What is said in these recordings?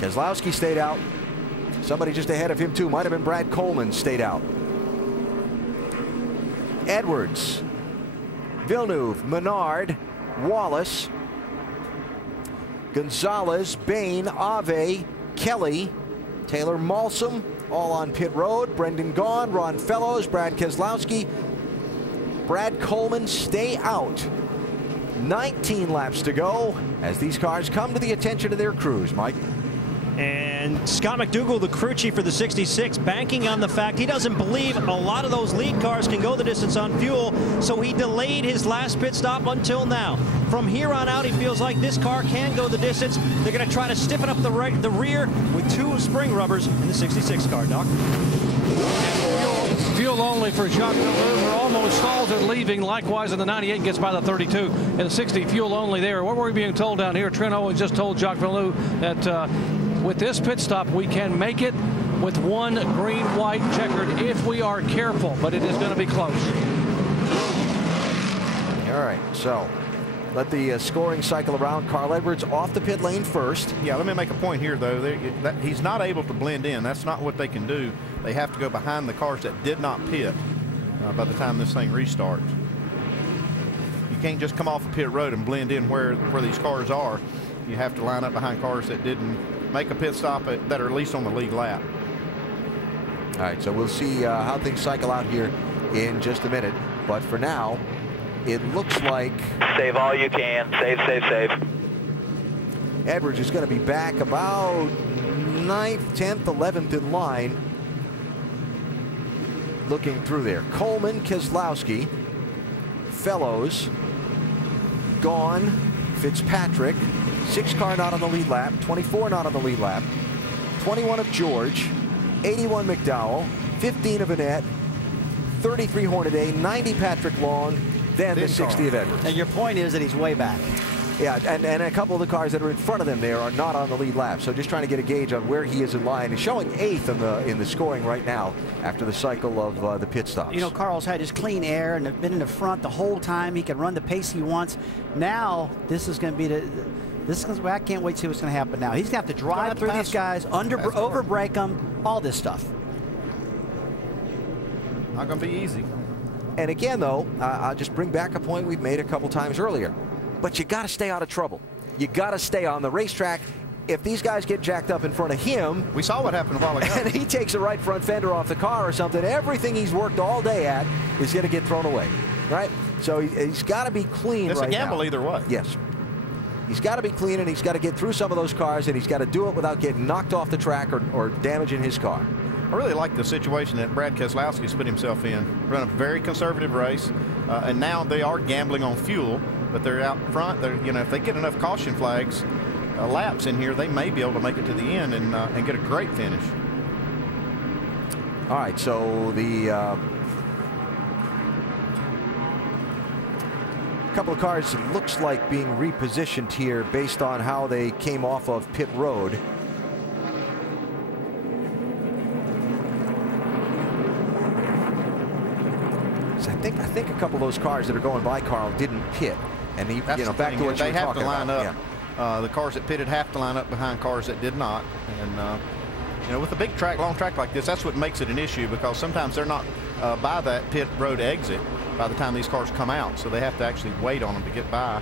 Keselowski stayed out. Somebody just ahead of him too, might have been Brad Coleman, stayed out. Edwards, Villeneuve, Menard, Wallace, Gonzalez, Bain, Ave, Kelly, Taylor Malsom, all on pit road. Brendan Gaughan, Ron Fellows, Brad Keselowski, Brad Coleman stay out. 19 laps to go as these cars come to the attention of their crews, Mike. And Scott McDougall, the crew chief for the 66, banking on the fact he doesn't believe a lot of those lead cars can go the distance on fuel, so he delayed his last pit stop until now. From here on out, he feels like this car can go the distance. They're going to try to stiffen up the rear with 2 spring rubbers in the 66 car, Doc. Fuel only for Jacques Villeneuve. We're almost stalled at leaving. Likewise, in the 98 gets by the 32. And the 60 fuel only there. What were we being told down here? Trent Owens just told Jacques Villeneuve that with this pit stop, we can make it with 1 green, white, checkered if we are careful, but it is going to be close. All right, so let the scoring cycle around. Carl Edwards off the pit lane first. Yeah, let me make a point here, though. He's not able to blend in. That's not what they can do. They have to go behind the cars that did not pit by the time this thing restarts. You can't just come off a pit road and blend in where these cars are. You have to line up behind cars that didn't make a pit stop that are at least on the lead lap. All right, so we'll see how things cycle out here in just a minute. But for now, it looks like... Save all you can. Save, save, save. Edwards is going to be back about 9th, 10th, 11th in line. Looking through there. Coleman, Keselowski, Fellows, Gaughan, Fitzpatrick. 6 car not on the lead lap. 24 not on the lead lap. 21 of George. 81 McDowell. 15 of Annette. 33 Hornaday. 90 Patrick Long. Then the 60 of Edwards. And your point is that he's way back. Yeah, and a couple of the cars that are in front of them there are not on the lead lap. So just trying to get a gauge on where he is in line. He's showing 8th in the scoring right now after the cycle of the pit stops. You know, Carl's had his clean air and been in the front the whole time. He can run the pace he wants. Now this is going to be I can't wait to see what's going to happen now. He's going to have to drive through these guys, overbrake them, all this stuff. Not going to be easy. And again, though, I'll just bring back a point we've made a couple times earlier. But you got to stay out of trouble. You got to stay on the racetrack. If these guys get jacked up in front of him, we saw what happened a while ago, and he takes a right front fender off the car or something, everything he's worked all day at is going to get thrown away, right? So he's got to be clean right now. It's a gamble either way. Yes. He's got to be clean, and he's got to get through some of those cars, and he's got to do it without getting knocked off the track or damaging his car. I really like the situation that Brad Keselowski's put himself in. Run a very conservative race, and now they are gambling on fuel. But they're out front. You know, if they get enough caution flags, laps in here, they may be able to make it to the end and get a great finish. All right, so the couple of cars looks like being repositioned here based on how they came off of pit road. So I think a couple of those cars that are going by Carl didn't pit. And he, back to what you were talking about. They have to line up. Yeah. The cars that pitted have to line up behind cars that did not. And you know, with a big track, long track like this, that's what makes it an issue, because sometimes they're not by that pit road exit by the time these cars come out. So they have to actually wait on them to get by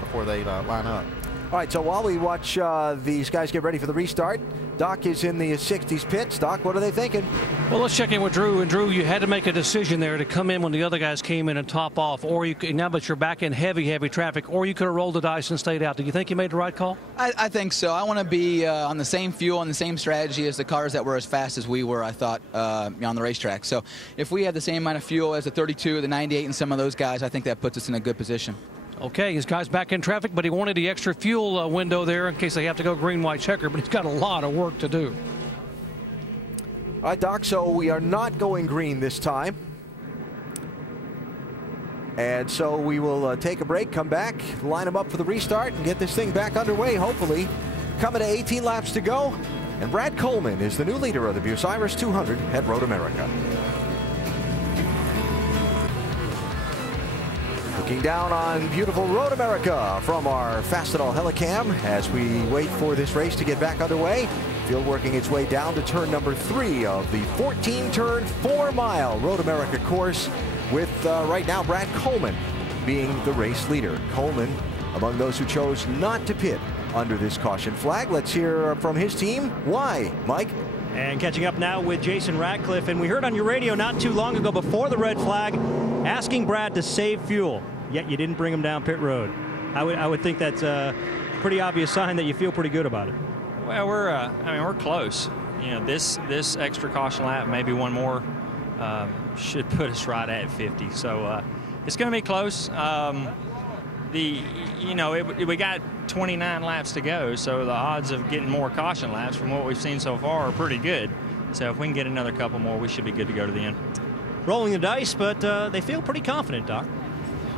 before they line up. All right, so while we watch these guys get ready for the restart, Doc is in the 60s pits. Doc, what are they thinking? Well, let's check in with Drew. And Drew, you had to make a decision there to come in when the other guys came in and top off, or you could, now that you're back in heavy traffic, or you could have rolled the dice and stayed out. Do you think you made the right call? I think so. I want to be on the same fuel and the same strategy as the cars that were as fast as we were, I thought, on the racetrack. So if we have the same amount of fuel as the 32, the 98, and some of those guys, I think that puts us in a good position. Okay, his guy's back in traffic, but he wanted the extra fuel window there in case they have to go green, white, checker, but he's got a lot of work to do. All right, Doc, so we are not going green this time. And so we will take a break, come back, line them up for the restart, and get this thing back underway, hopefully. Coming to 18 laps to go, and Brad Coleman is the new leader of the Bucyrus 200 at Road America. The Looking down on beautiful Road America from our Fastenal Helicam as we wait for this race to get back underway. Field working its way down to turn number 3 of the 14-turn, 4-mile Road America course with right now Brad Coleman being the race leader. Coleman among those who chose not to pit under this caution flag. Let's hear from his team why, Mike. And catching up now with Jason Ratcliffe, and we heard on your radio not too long ago before the red flag asking Brad to save fuel, yet you didn't bring him down pit road. I would think that's a pretty obvious sign that you feel pretty good about it. Well, we're close. You know, this extra caution lap, maybe one more, should put us right at 50. So it's going to be close. We got 29 laps to go, so the odds of getting more caution laps from what we've seen so far are pretty good. So if we can get another couple more, we should be good to go to the end. Rolling the dice, but they feel pretty confident, Doc.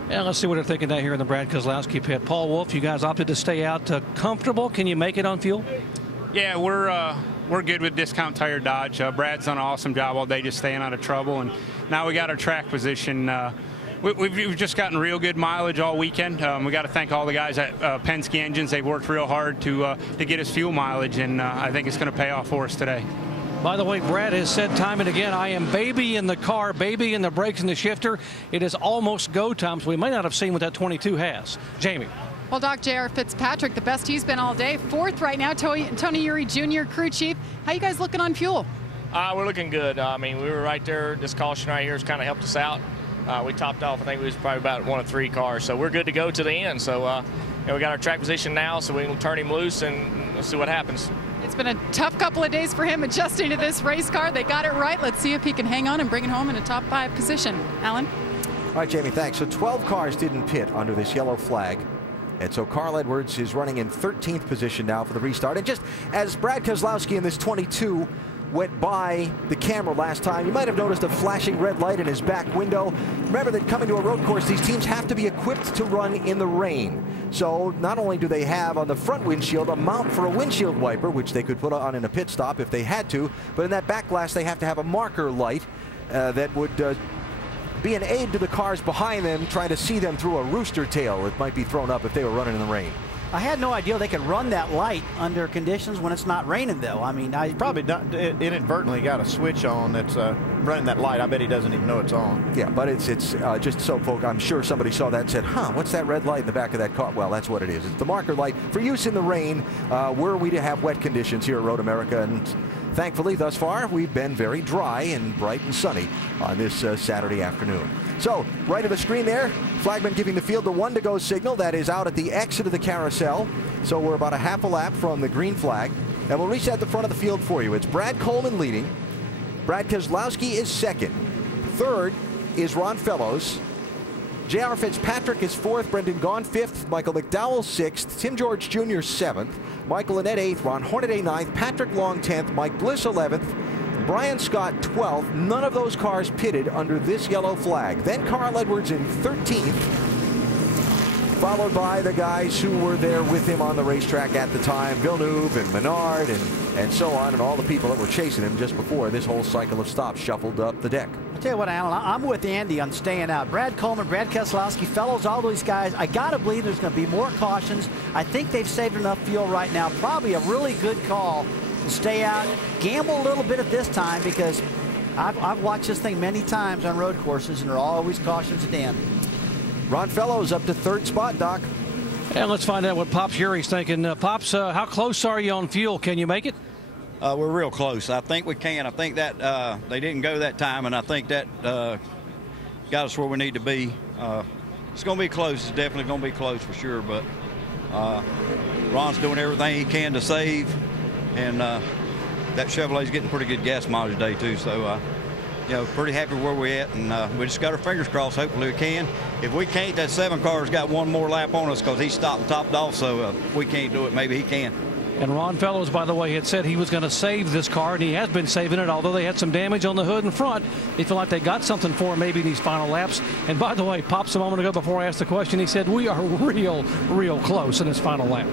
Yeah, let's see what they're thinking down here in the Brad Keselowski pit. Paul Wolf, you guys opted to stay out. Comfortable? Can you make it on fuel? Yeah, we're good with Discount Tire Dodge. Brad's done an awesome job all day just staying out of trouble, and now we got our track position. We've just gotten real good mileage all weekend. We got to thank all the guys at Penske Engines. They've worked real hard to get us fuel mileage, and I think it's going to pay off for us today. By the way, Brad has said time and again, I am baby in the car, baby in the brakes and the shifter. It is almost go time, so we may not have seen what that 22 has. Jamie. Well, Doc, J.R. Fitzpatrick, the best he's been all day. 4th right now, Tony Uri Jr., crew chief. How you guys looking on fuel? We're looking good. I mean, we were right there. This caution right here has kind of helped us out. We topped off, I think we was probably about 1 of 3 cars. So we're good to go to the end. So we got our track position now, so we can turn him loose and let's see what happens. It's been a tough couple of days for him adjusting to this race car. They got it right. Let's see if he can hang on and bring it home in a top 5 position. Alan? All right, Jamie, thanks. So 12 cars didn't pit under this yellow flag. And so Carl Edwards is running in 13th position now for the restart. And just as Brad Keselowski in this 22 went by the camera last time, you might have noticed a flashing red light in his back window. Remember that coming to a road course, these teams have to be equipped to run in the rain. So not only do they have on the front windshield a mount for a windshield wiper, which they could put on in a pit stop if they had to, but in that back glass they have to have a marker light that would be an aid to the cars behind them trying to see them through a rooster tail that might be thrown up if they were running in the rain. I had no idea they could run that light under conditions when it's not raining, though. I mean, He's probably inadvertently got a switch on that's running that light. I bet he doesn't even know it's on. Yeah, but it's just so folk. I'm sure somebody saw that and said, huh, what's that red light in the back of that car? Well, that's what it is. It's the marker light for use in the rain were we to have wet conditions here at Road America. And thankfully, thus far, we've been very dry and bright and sunny on this Saturday afternoon. So, right of the screen there, flagman giving the field the 1 to go signal. That is out at the exit of the carousel. So we're about a half a lap from the green flag. And we'll reset the front of the field for you. It's Brad Coleman leading. Brad Keselowski is 2nd. 3rd is Ron Fellows. J.R. Fitzpatrick is 4th. Brendan Gaughan 5th. Michael McDowell 6th. Tim George Jr. 7th. Michael Annett 8th. Ron Hornaday 9th. Patrick Long 10th. Mike Bliss 11th. Brian Scott 12th. None of those cars pitted under this yellow flag. Then Carl Edwards in 13th, followed by the guys who were there with him on the racetrack at the time, Villeneuve and Menard and so on, and all the people that were chasing him just before this whole cycle of stops shuffled up the deck. I'll tell you what, Alan, I'm with Andy on staying out. Brad Coleman, Brad Keselowski, Fellows, all these guys, I got to believe there's going to be more cautions. I think they've saved enough fuel right now. Probably a really good call to stay out, gamble a little bit at this time, because I've watched this thing many times on road courses, and there are always cautions at the end. Ron Fellows up to 3rd spot, Doc. And let's find out what Pops Uri's thinking. Pops, how close are you on fuel? Can you make it? We're real close. I think we can. I think that they didn't go that time, and I think that got us where we need to be. It's going to be close. It's definitely going to be close for sure, but Ron's doing everything he can to save. And that Chevrolet's getting pretty good gas mileage today, too. So, pretty happy where we're at. And we just got our fingers crossed. Hopefully we can. If we can't, that 7 car's got 1 more lap on us because he stopped and topped off. So if we can't do it, maybe he can. And Ron Fellows, by the way, had said he was going to save this car, and he has been saving it, although they had some damage on the hood and front. They feel like they got something for him maybe in these final laps. And by the way, Pops, a moment ago before I asked the question, he said we are real close in this final lap.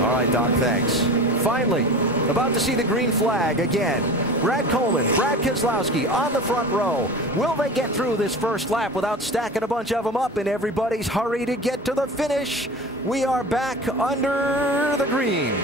All right, Doc, thanks. Finally, about to see the green flag again. Brad Coleman, Brad Keselowski on the front row. Will they get through this first lap without stacking a bunch of them up in everybody's hurry to get to the finish? We are back under the green.